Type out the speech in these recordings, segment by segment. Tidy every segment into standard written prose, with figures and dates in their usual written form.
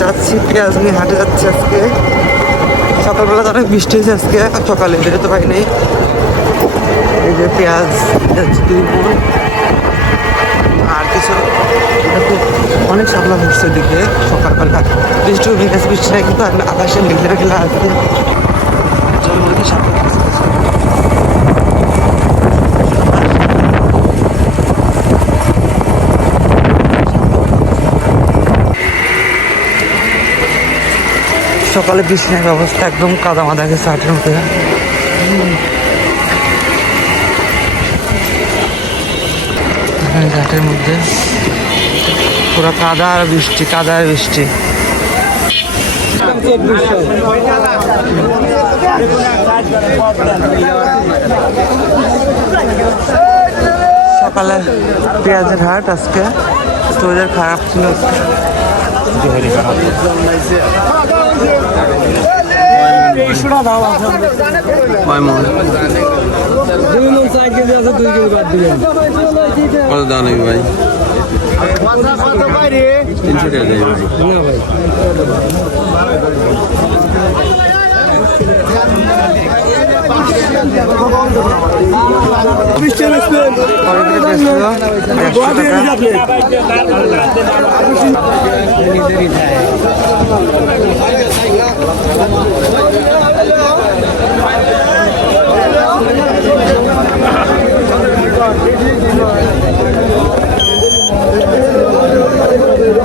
যাচ্ছি পেঁয়াজ নিয়ে হাটে যাচ্ছি আজকে। সকালবেলা তো অনেক বৃষ্টি হয়েছে আজকে, সকালে বেরোতে পারিনি। এই যে পেঁয়াজ যাচ্ছে 2 মণ আর কিছু অনেক শাপলা হচ্ছে দিকে সকালবেলা। বৃষ্টি বিকাশ বৃষ্টি নাই কিন্তু আকাশে মেঘলে মেঘলে আসছে। সকালে বৃষ্টির অবস্থা একদম কাদা মাদা গেছে হাটের মধ্যে। ঘাটের মধ্যে পুরো কাদা আর বৃষ্টি, কাদা আর বৃষ্টি। সকালে পেঁয়াজের হাট আজকে, ওয়েদার খারাপ ছিল। কত দাম নেই ভাই? 300 টাকা দেয় ভাই।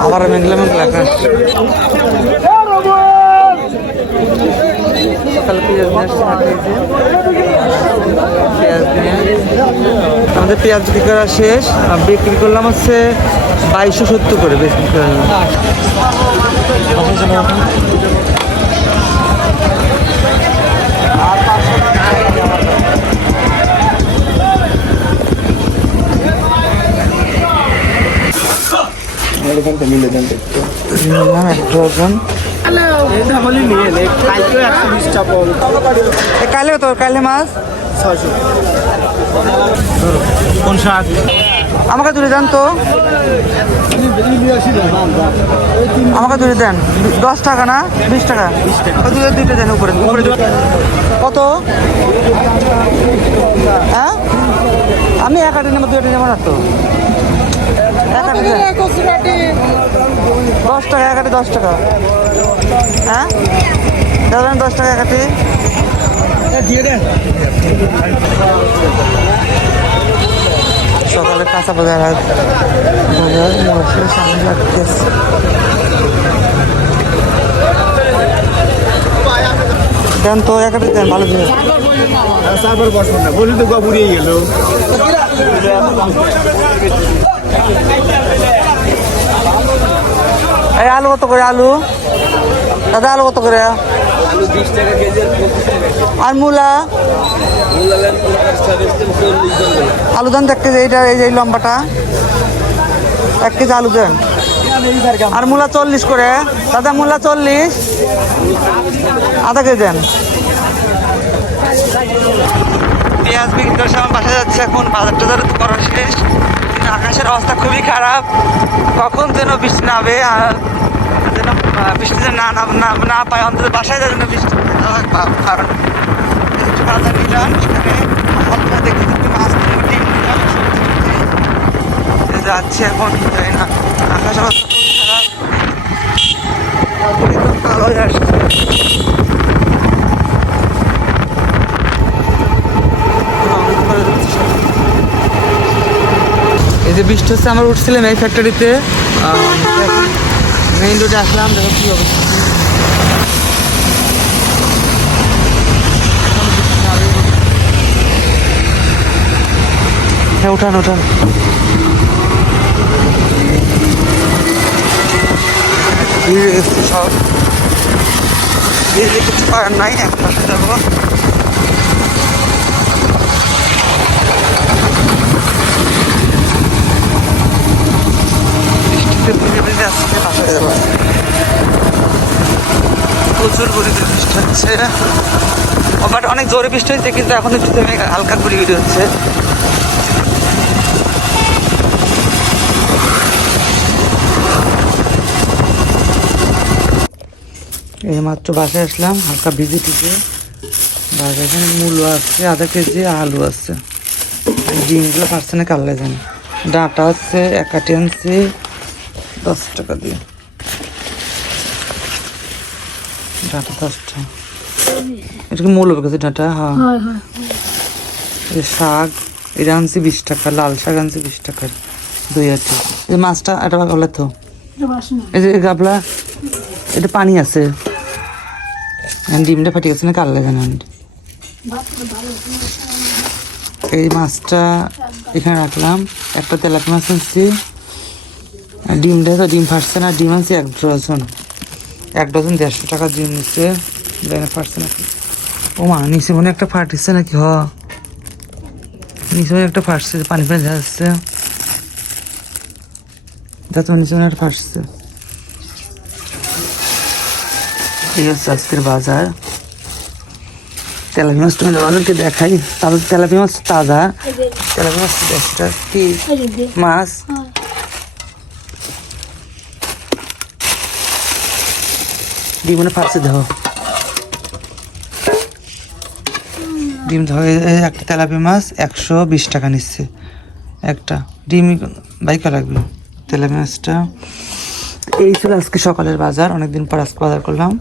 আবার মেঘলা মেঘলা আকাশ। সকালে আমাদের পেঁয়াজ বিক্রি করা শেষ। বিক্রি করলাম হচ্ছে 2270 করে বিক্রি করলাম। কালে মাছ কোন শাক? আমাকে দূরে দেন তো, আমাকে দূরে দেন। 10 টাকা না 20 টাকা? 2টা দেন উপরে উপরে। কত? হ্যাঁ আমি 1 আটি নেবো, 2 আটি নেবো না তো। 1 আটি 10 টাকা, 1 আটি 10 টাকা। হ্যাঁ দাদা 10 টাকা 1 আটি দিয়ে দেন। সকালে কাঁচা বাজার সামনে লাগতেছে। দেন তো 1 আটি দেন, ভালো দিয়ে। তারপর বসুন না, বলি তো গপুরিয়ে গেল। এই আলু কত করে? আলু দাদা আলু কত করে? 20 টাকা কেজি। আর মূলা? আলু দেন 1 কেজি। এইটা এই যে লম্বাটা 1 কেজি আলু দেন। আর মূলা 40 করে দাদা। মূলা 40, আধা কেজি দেন। পেঁয়াজ বিক্রি করে আমার বাসা যাচ্ছে এখন। বাজার টাজার করা শেষ, কিন্তু আকাশের অবস্থা খুবই খারাপ। কখন যেন বৃষ্টি নামবে আর যেন বৃষ্টি যেন না পায়, অন্তত বাসায় যেন বৃষ্টি কারণ বাজার নিলাম এখানে হালকা দেখে মাছ ডিম নিলাম যাচ্ছে এখন। জানি না আকাশ অবস্থা খুবই খারাপ, ভালো হয়ে আসছে। এই যে বৃষ্টি হচ্ছে, আমরা উঠছিলাম এই ফ্যাক্টরিতে, মেইন রোডে আসলাম। দেখো কি অবস্থা। হ্যাঁ উঠান উঠান। সব কিছু করার নাই, এখন বাসা যাবো। প্রচুর পরিমাণে বৃষ্টি হচ্ছে, বাট অনেক জোরে বৃষ্টি হচ্ছে, কিন্তু এখন একটু হালকা করে বৃষ্টি হচ্ছে। এই মাত্র বাসায় আসলাম, হালকা ভিজে টিজে। বাজার এখানে মূলো আছে আধা কেজি, আলু আছে, ডিমগুলো পারছে না কাল্লা জানি। ডাঁটা হচ্ছে 1 কাটি আনছি 10 টাকা দিয়ে, ডাঁটা 10 টাকা। এটা কি মূল গেছে ডাঁটা? হ্যাঁ। এই শাক এটা আনছি 20 টাকা, লাল শাক আনছি 20 টাকার 2 আছে। এই মাছটা এটা ভালো তো, এই যে গাবলা এটা পানি আছে, ডিমটা ফাটে গেছে না কাল্লা জানি। এই মাছটা এখানে রাখলাম, একটা তেলাপি মাছ আনছি। ডিমটা তো ডিম ফাটছে না, ডিম আনছি 1 ডজন, 1 ডজন 150 টাকা ডিম নিচ্ছে, ফাটছে না। ও মা নিচে মনে একটা ফাটিচ্ছে নাকি? নিচে মনে একটা ফাটছে, পানি পানি যাচ্ছে, যাতে নিচে মনে একটা ফাটছে। এই হচ্ছে আজকের বাজার। তেলাপি মাছ তুমি বাজারকে দেখাই, তাহলে তেলাপি মাছ তাজা, তেলাপি মাছ একটা কি মাছ। ডিম মানে ফাটছে, দেখো ডিম ধরে। একটা তেলাপি মাছ 120 টাকা নিচ্ছে একটা ডিম, বাইকা লাগবে তেলাপি মাছটা। এই ছিল আজকে সকালের বাজার, অনেকদিন পর আজকে বাজার করলাম।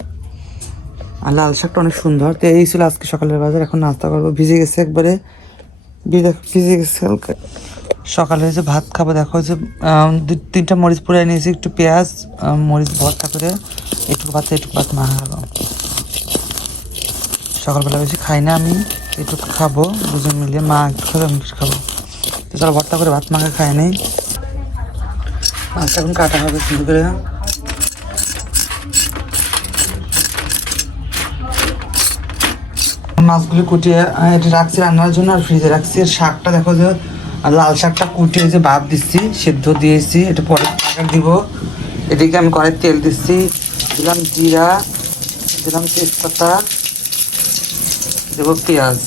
আর লাল শাকটা অনেক সুন্দর। তো এই ছিল আজকে সকালের বাজার। এখন নাস্তা করবো, ভিজে গেছে একবারে, ভিজে গেছে হালকা। সকালে হয়েছে ভাত খাবো, দেখো যে 2-3টা মরিচ পুড়ে নিয়েছি, একটু পেঁয়াজ মরিচ ভর্তা করে, একটু ভাত মাখাবো। সকালবেলা বেশি খাই না আমি, একটু খাবো দুজন মিলে, মা একটু খাবে আমি একটু খাবো। তো চলো ভর্তা করে ভাত মাখা খাই নেই। মাছটা এখন কাটা হবে সুন্দর করে। মাছগুলো কুটিয়ে এটা রাখছি রান্নার জন্য, আর ফ্রিজে রাখছি। আর শাকটা দেখো যে লাল শাকটা কুটিয়ে যে ভাত দিচ্ছি, সেদ্ধ দিয়েছি, এটা পরে টাকা দিব। এদিকে আমি কড়াই তেল দিচ্ছি, দিলাম জিরা, দিলাম তেজপাতা, দেবো পেঁয়াজ,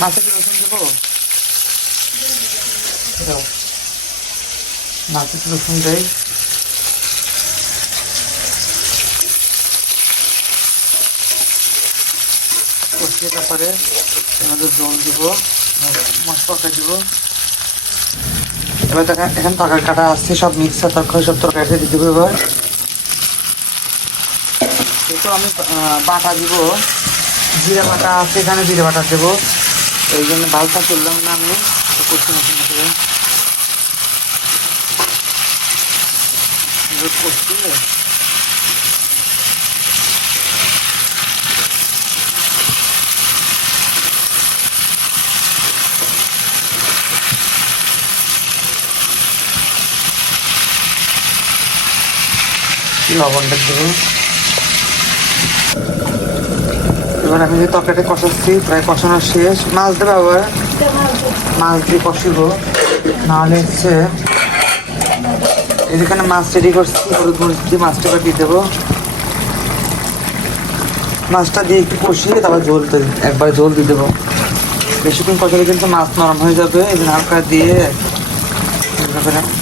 মাছে কি রসুন দেবো, মাছে কি রসুন দেয়। কষিয়ে তারপরে আমাদের জল দেবো, মশলা দিব। এবার দেখেন এখানে তরকারি কাটা আসছে, সব মিক্সার তরকারি, সব তরকারিতে দিয়ে দেবো। এবার তো আমি বাটা দিব, জিরা বাটা আছে এখানে, জিরা বাটা দেবো। এই জন্য বালটা তুললাম না আমি, কষি নতুন করে কষিয়ে লবণটা দেবো। এবার আমি যে তরকারিটা কষাচ্ছি, প্রায় কষানো শেষ। মাছ দেবো, আবার মাছ দিয়ে কষিব, নাহলে হচ্ছে এখানে মাছ রেডি করছি, হলুদ মরিচ দিয়ে মাছটা এবার দিয়ে দেবো। মাছটা দিয়ে একটু কষিয়ে তারপর একবার ঝোল দিয়ে দেবো। বেশিক্ষণ কষালে কিন্তু মাছ নরম হয়ে যাবে, এই জন্য হালকা দিয়ে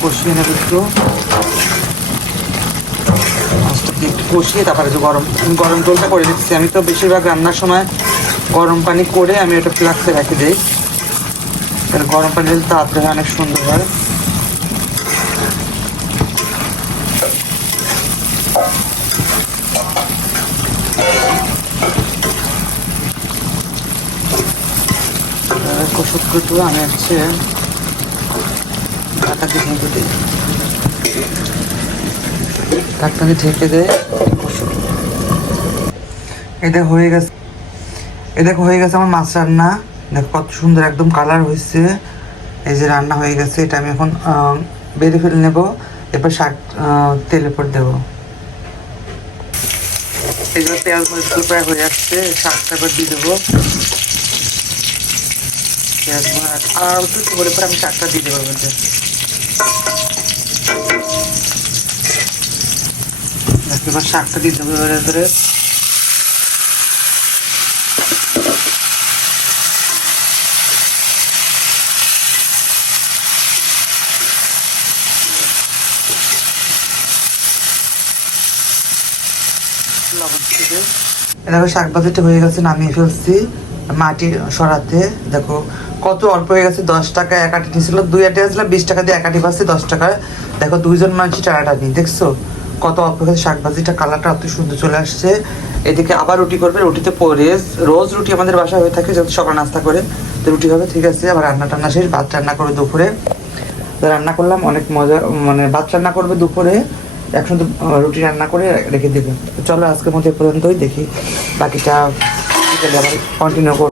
কষিয়ে নেবে একটু। একটু কষিয়ে তারপরে যে গরম জলটা করে দিচ্ছি। আমি তো বেশিরভাগ রান্নার সময় গরম পানি করে আমি ওটা ফ্লাক্সে রেখে দিই, কারণ গরম পানি দিলে তাড়াতাড়ি অনেক সুন্দর হয়। কষুকটু আমি হচ্ছে ঢাকাতে ঢেকে দিই, ঢাকনাতে ঢেকে দেয়। এটা হয়ে গেছে, হয়ে গেছে আমার মাছ রান্না। দেখো কত সুন্দর একদম কালার হয়েছে। এই যে রান্না হয়ে গেছে, এটা আমি এখন বেড়ে ফেলে নেবো। এরপর শাক তেলের পর দেবো। এই জন্য পেঁয়াজ মরিচগুলো প্রায় হয়ে যাচ্ছে, শাকটা এবার দিয়ে দেবো। পেঁয়াজ আর একটু করে পরে আমি শাকটা দিয়ে দেবো বলতে। এবার শাকটা দিয়ে দেবো এবারে ধরে। লবণ থেকে দেখো শাক ভাজিটা হয়ে গেছে, নামিয়ে ফেলছি মাটি সরাতে। দেখো কত অল্প হয়ে গেছে, 10 টাকা এক আটি নিয়েছিল, 2 আটি আসলে 20 টাকা দিয়ে এক আটি পাচ্ছি 10 টাকা। দেখো 2 জন মানুষই টাকাটা নিই, দেখছো কত অল্প হয়েছে শাক ভাজিটা, কালারটা অত সুন্দর চলে আসছে। এদিকে আবার রুটি করবে, রুটিতে রোজ রুটি আমাদের বাসায় হয়ে থাকে, যেহেতু সকাল নাস্তা করে তো রুটি হবে। ঠিক আছে, আবার রান্না টান্না শেষ, ভাত রান্না করবে দুপুরে। তো রান্না করলাম অনেক মজা, মানে ভাত রান্না করবে দুপুরে, একসাথে রুটি রান্না করে রেখে দেবে। তো চলো আজকের মতো এ পর্যন্তই, দেখি বাকিটা বিকেলে আবার কন্টিনিউ করবো।